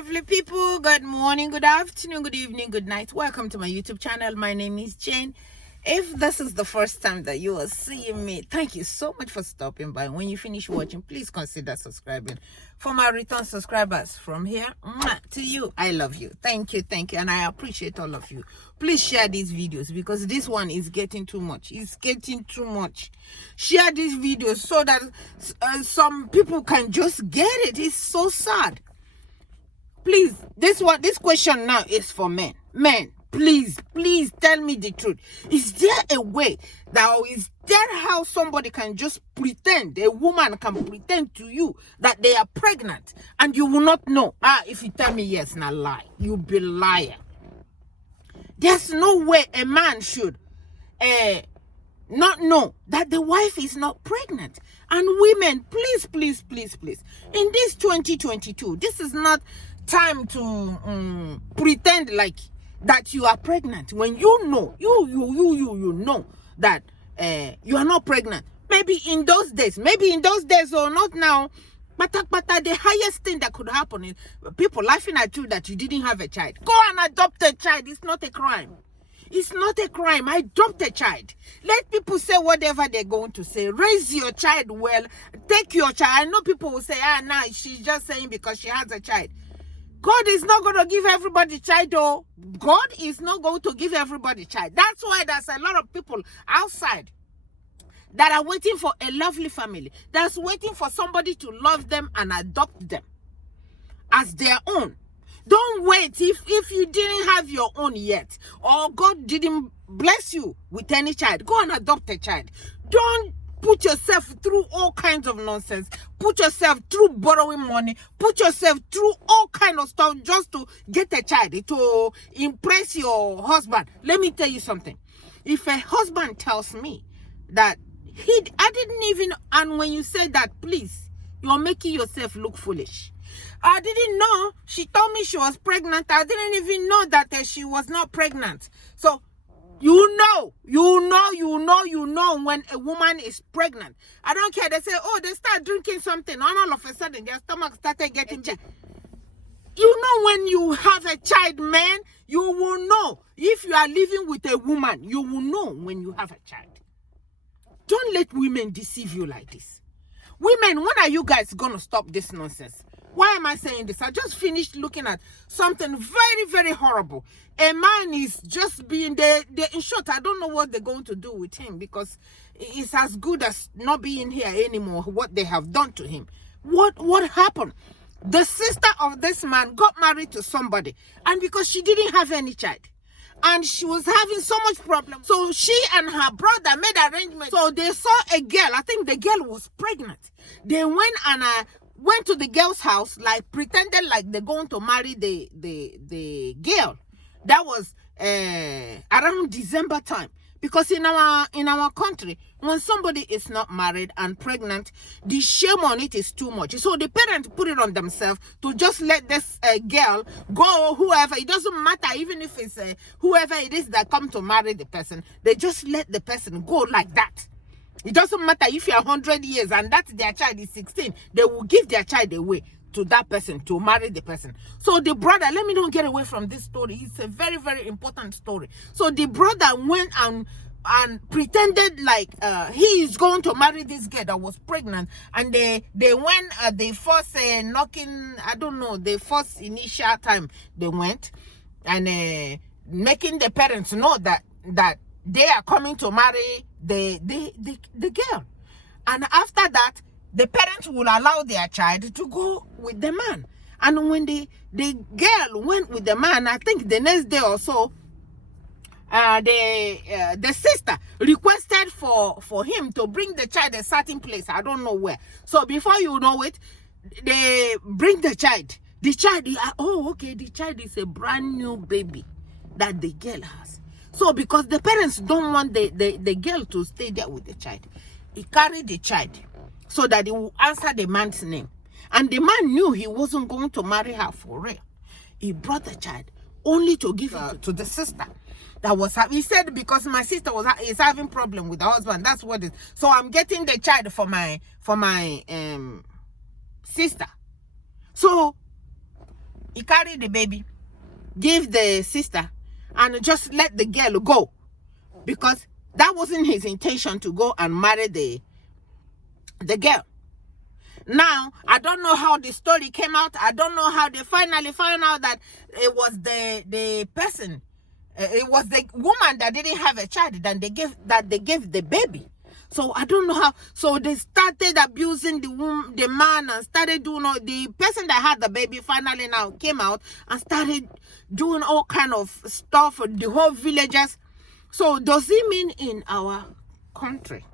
lovely people. Good morning, good afternoon, good evening, good night. Welcome to my YouTube channel. My name is Jane. If this is the first time that you are seeing me, thank you so much for stopping by. When you finish watching, please consider subscribing. For my return subscribers from here to you, I love you. Thank you, and I appreciate all of you. Please share these videos because this one is getting too much. It's getting too much. Share these videos so that some people can just get it. It's so sad. Please, this question now is for men. Men, please tell me the truth. Is there a way or is there how somebody can just pretend, a woman can pretend to you that they are pregnant and you will not know? If you tell me yes, not lie. You be liar. There's no way a man should not know that the wife is not pregnant. And women, please, in this 2022, this is not time to pretend like that you are pregnant when you know you know that you are not pregnant. Maybe in those days or not now, but the highest thing that could happen is people laughing at you that you didn't have a child. Go and adopt a child. It's not a crime. It's not a crime. Adopt a child. Let people say whatever they're going to say. Raise your child well. Take your child. I know people will say, nah, she's just saying because she has a child. God is not going to give everybody child, though. God is not going to give everybody child. That's why there's a lot of people outside that are waiting for a lovely family. That's waiting for somebody to love them and adopt them as their own. Don't wait if you didn't have your own yet, or God didn't bless you with any child. Go and adopt a child. Don't put yourself through all kinds of nonsense. Put yourself through borrowing money. Put yourself through all kinds of stuff just to get a child, to impress your husband. Let me tell you something. If a husband tells me that I didn't even, and when you say that, please, you're making yourself look foolish. I didn't know. She told me she was pregnant. I didn't even know that she was not pregnant. So, you know when a woman is pregnant. I don't care. They say, they start drinking something, and all of a sudden their stomach started getting checked. You know when you have a child, man, you will know. If you are living with a woman, you will know when you have a child. Don't let women deceive you like this. Women, when are you guys going to stop this nonsense? Why am I saying this? I just finished looking at something very, very horrible. A man is just being there. In short, I don't know what they're going to do with him because it's as good as not being here anymore, what they have done to him. What happened? The sister of this man got married to somebody, and because she didn't have any child, and she was having so much problem, so she and her brother made arrangements. So they saw a girl. I think the girl was pregnant. They went to the girl's house, like pretended like they're going to marry the girl. That was around December time. Because in our country, when somebody is not married and pregnant, the shame on it is too much. So the parents put it on themselves to just let this girl go, whoever. It doesn't matter, even if it's whoever it is that come to marry the person. They just let the person go like that. It doesn't matter if you're 100 years and that their child is 16. They will give their child away to that person to marry the person. So the brother, let me not get away from this story. It's a very, very important story. So the brother went and pretended like he is going to marry this girl that was pregnant. And they went at the first knocking, I don't know, the first initial time they went and making the parents know that they are coming to marry the girl. And after that, the parents will allow their child to go with the man. And when the girl went with the man, I think the next day or so, the sister requested for him to bring the child a certain place. I don't know where. So before you know it, they bring the child. The child, the child is a brand new baby that the girl has. So because the parents don't want the girl to stay there with the child, he carried the child so that he will answer the man's name. And the man knew he wasn't going to marry her for real. He brought the child only to give it to the sister. That was, he said, because my sister is having problem with the husband. That's what it is. So I'm getting the child for my sister. So He carried the baby, give the sister, and just let the girl go, because that wasn't his intention to go and marry the girl. Now, I don't know how the story came out. I don't know how they finally found out that it was the person, it was the woman that didn't have a child that they gave the baby. So I don't know how. So they started abusing the man and started doing all. The person that had the baby finally now came out and started doing all kind of stuff for the whole villagers. So does it mean in our country?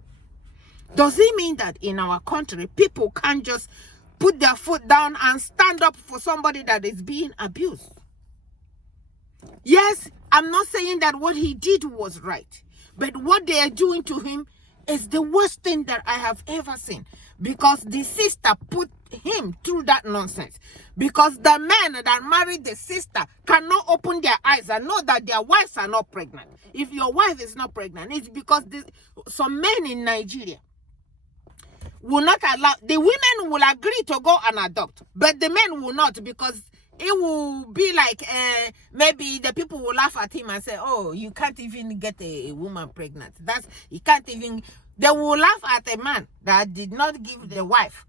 Does it mean that in our country people can't just put their foot down and stand up for somebody that is being abused? Yes, I'm not saying that what he did was right, but what they are doing to him is the worst thing that I have ever seen, because the sister put him through that nonsense, because the men that married the sister cannot open their eyes and know that their wives are not pregnant. If your wife is not pregnant, it's because some men in Nigeria will not allow, the women will agree to go and adopt, but the men will not, because it will be like maybe the people will laugh at him and say, oh, you can't even get a woman pregnant. You can't even, they will laugh at a man that did not give the wife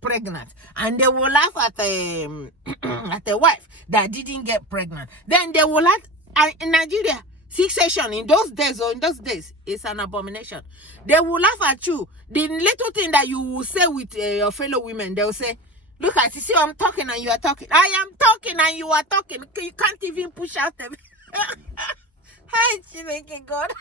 pregnant, and they will laugh at the wife that didn't get pregnant. Then they will laugh in Nigeria. Fixation in those days is an abomination. They will laugh at you. The little thing that you will say with your fellow women, they will say, look at you, see, I'm talking and you are talking. I am talking and you are talking. You can't even push out them. Hi, Chineke God.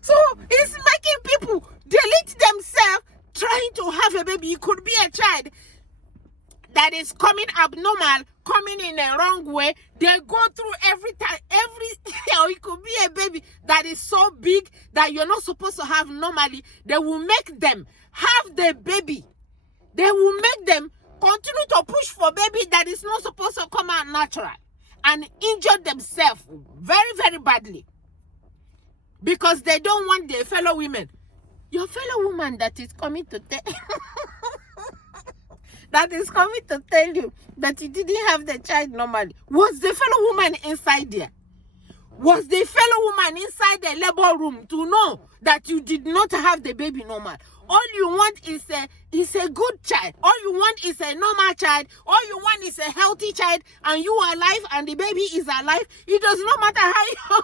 So it's making people delete themselves trying to have a baby. It could be a child that is coming abnormal, coming in a wrong way. They go through or it could be a baby that is so big that you're not supposed to have normally. They will make them have the baby. They will make them continue to push for baby that is not supposed to come out natural and injure themselves very, very badly, because they don't want their fellow women. Your fellow woman that is coming to that is coming to tell you that you didn't have the child normally, was the fellow woman inside there? Was the fellow woman inside the labor room to know that you did not have the baby normal? All you want is a good child. All you want is a normal child. All you want is a healthy child, and you are alive and the baby is alive. It does not matter how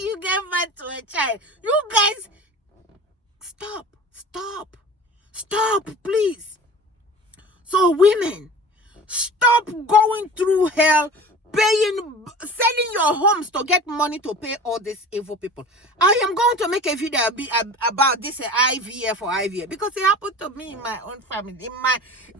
you get back to a child. You guys, stop, please. So women, stop going through hell, selling your homes to get money to pay all these evil people. I am going to make a video about this IVF or IVF, because it happened to me in my own family.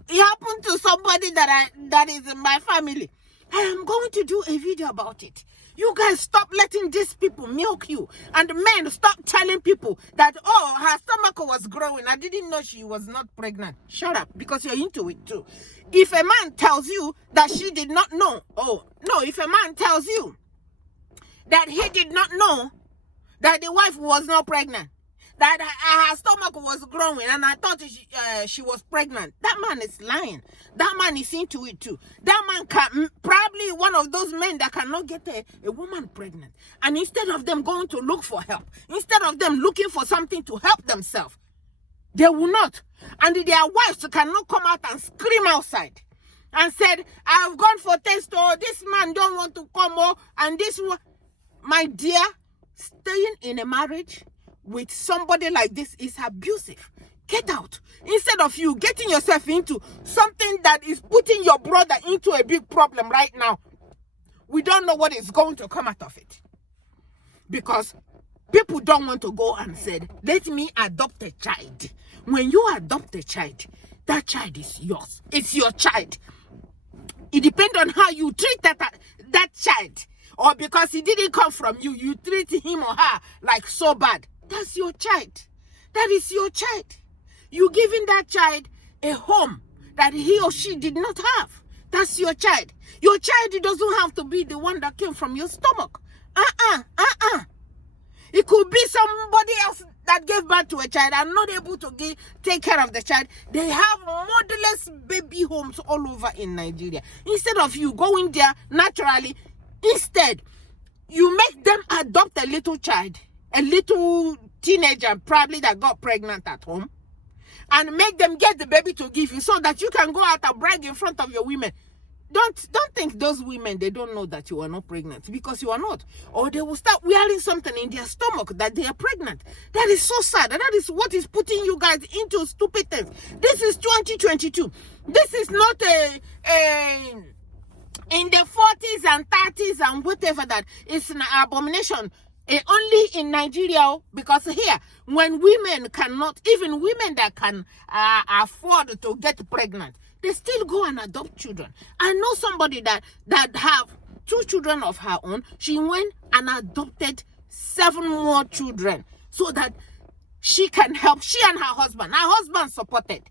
It happened to somebody that is in my family. I am going to do a video about it. You guys stop letting these people milk you. And men, stop telling people that, oh, her stomach was growing. I didn't know she was not pregnant. Shut up, because you're into it too. If a man tells you that she did not know, if a man tells you that he did not know that the wife was not pregnant, that her stomach was growing and I thought she was pregnant, that man is lying. That man is into it too. That man can probably one of those men that cannot get a woman pregnant. And instead of them going to look for help, instead of them looking for something to help themselves, they will not. And their wives cannot come out and scream outside and said, I've gone for test, or this man don't want to come, or and this one. My dear, staying in a marriage with somebody like this is abusive. Get out. Instead of you getting yourself into something that is putting your brother into a big problem right now, we don't know what is going to come out of it. Because people don't want to go and say, let me adopt a child. When you adopt a child, that child is yours. It's your child. It depends on how you treat that child. Or because he didn't come from you, you treat him or her like so bad. That's your child. That is your child. You giving that child a home that he or she did not have. That's your child. Your child doesn't have to be the one that came from your stomach. It could be somebody else that gave birth to a child and not able to take care of the child. They have motherless baby homes all over in Nigeria. Instead of you going there naturally, instead, you make them adopt a little child, a little teenager probably that got pregnant at home, and make them get the baby to give you so that you can go out and brag in front of your women. Don't think those women, they don't know that you are not pregnant, because you are not. Or they will start wearing something in their stomach that they are pregnant. That is so sad. And that is what is putting you guys into stupid things. This is 2022. This is not in the 40s and 30s and whatever that is an abomination. Only in Nigeria, because here, when women cannot, even women that can afford to get pregnant, they still go and adopt children. I know somebody that have 2 children of her own. She went and adopted 7 more children so that she can help. She and her husband. Her husband supported.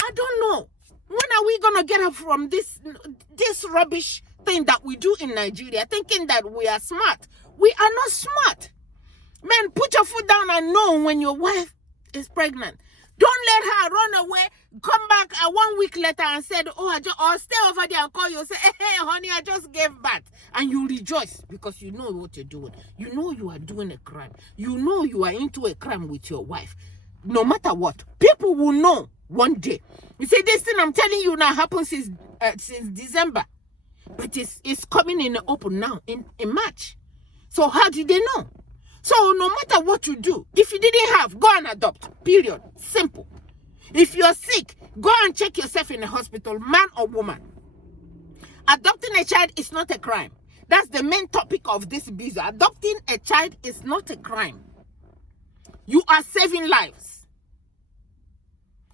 I don't know. When are we going to get up from this rubbish thing that we do in Nigeria, thinking that we are smart? We are not smart. Man, put your foot down and know when your wife is pregnant. Don't let her run away, come back 1 week later and said, or stay over there and call you and say, hey, honey, I just gave birth. And you rejoice because you know what you're doing. You know you are doing a crime. You know you are into a crime with your wife. No matter what, people will know one day. You see, this thing I'm telling you now happened since December. But it's coming in the open now in March. So how did they know? So no matter what you do, if you didn't have, go and adopt. Period. Simple. If you're sick, go and check yourself in the hospital, man or woman. Adopting a child is not a crime. That's the main topic of this video. Adopting a child is not a crime. You are saving lives.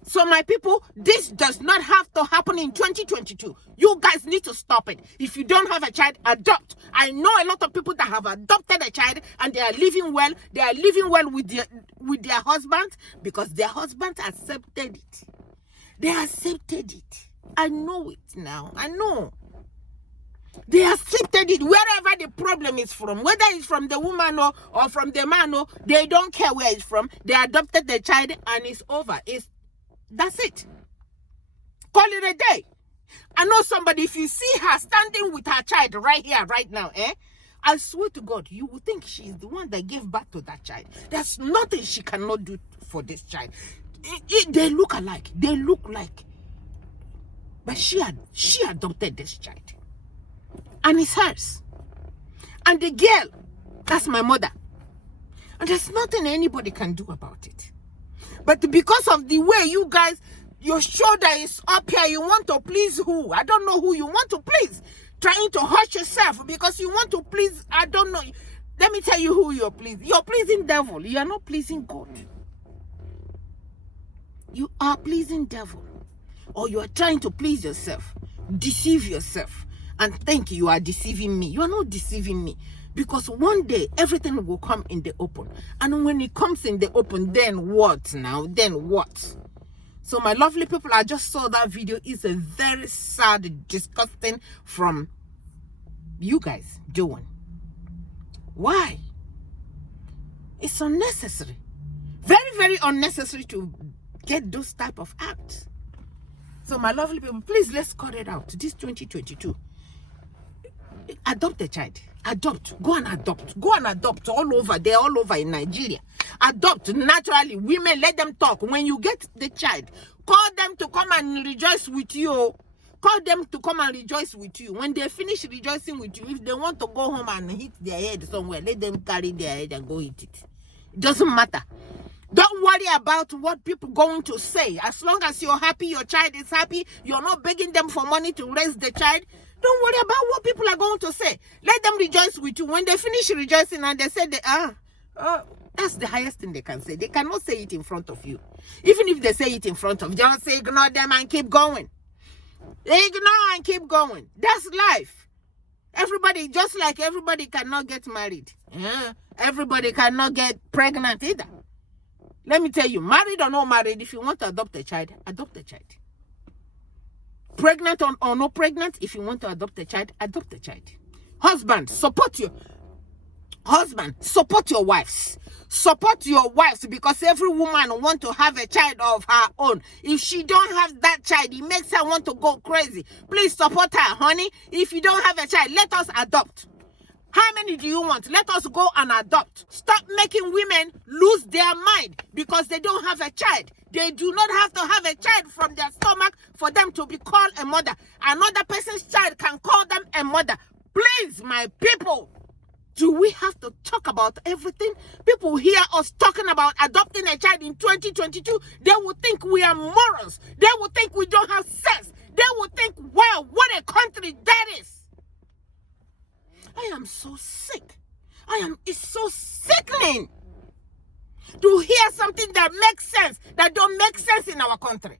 So my people, this does not have to happen in 2022. You guys need to stop it. If you don't have a child, adopt. I know a lot of people that have adopted a child and they are living well. They are living well with their husbands because their husbands accepted it. They accepted it. I know it now. I know. They accepted it wherever the problem is from. Whether it's from the woman or from the man, they don't care where it's from. They adopted the child and it's over. That's it. Call it a day. I know somebody, if you see her standing with her child right here, right now, I swear to God, you would think she's the one that gave birth to that child. There's nothing she cannot do for this child. They look alike. They look like. But she adopted this child. And it's hers. And the girl, that's my mother. And there's nothing anybody can do about it. But because of the way you guys, your shoulder is up here, you want to please who? I don't know who you want to please. Trying to hurt yourself because you want to please, I don't know. Let me tell you who you're pleasing. You're pleasing devil. You are not pleasing God. You are pleasing devil. Or you are trying to please yourself. Deceive yourself. And think you are deceiving me. You are not deceiving me. Because one day, everything will come in the open. And when it comes in the open, then what now? Then what? So my lovely people, I just saw that video. It's a very sad, disgusting from you guys doing. Why? It's unnecessary. Very, very unnecessary to get those type of acts. So my lovely people, please, let's cut it out. This 2022. Adopt a child. Adopt. Go and adopt. Go and adopt all over. They're all over in Nigeria. Adopt naturally. Women, let them talk. When you get the child, call them to come and rejoice with you. Call them to come and rejoice with you. When they finish rejoicing with you, if they want to go home and hit their head somewhere, let them carry their head and go hit it. It doesn't matter. Don't worry about what people are going to say. As long as you're happy, your child is happy, you're not begging them for money to raise the child. Don't worry about what people are going to say. Let them rejoice with you. When they finish rejoicing and they say, that's the highest thing they can say. They cannot say it in front of you. Even if they say it in front of you, just say, ignore them and keep going. Ignore and keep going. That's life. Everybody, just like everybody cannot get married. Everybody cannot get pregnant either. Let me tell you, married or not married, if you want to adopt a child, adopt a child. Pregnant or not pregnant, if you want to adopt a child, adopt a child. Husband, support you. Husband, support your wives. Support your wives, because every woman want to have a child of her own. If she don't have that child, it makes her want to go crazy. Please support her, honey. If you don't have a child, let us adopt. How many do you want? Let us go and adopt. Stop making women lose their mind because they don't have a child. They do not have to have a child from their stomach for them to be called a mother. Another person's child can call them a mother. Please, my people, do we have to talk about everything? People hear us talking about adopting a child in 2022. They will think we are morons. They will think we don't have sense. They will think, wow, what a country that is. I am so sick. It's so sickening to hear something that makes sense, that don't make sense in our country.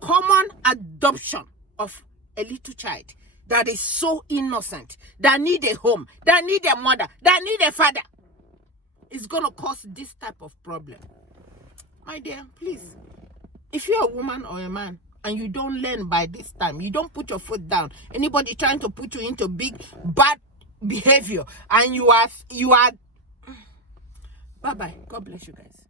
Common adoption of a little child that is so innocent, that need a home, that need a mother, that need a father, is going to cause this type of problem. My dear, please, if you're a woman or a man, and you don't learn by this time, you don't put your foot down, anybody trying to put you into big bad behavior, and you are bye-bye. God bless you guys.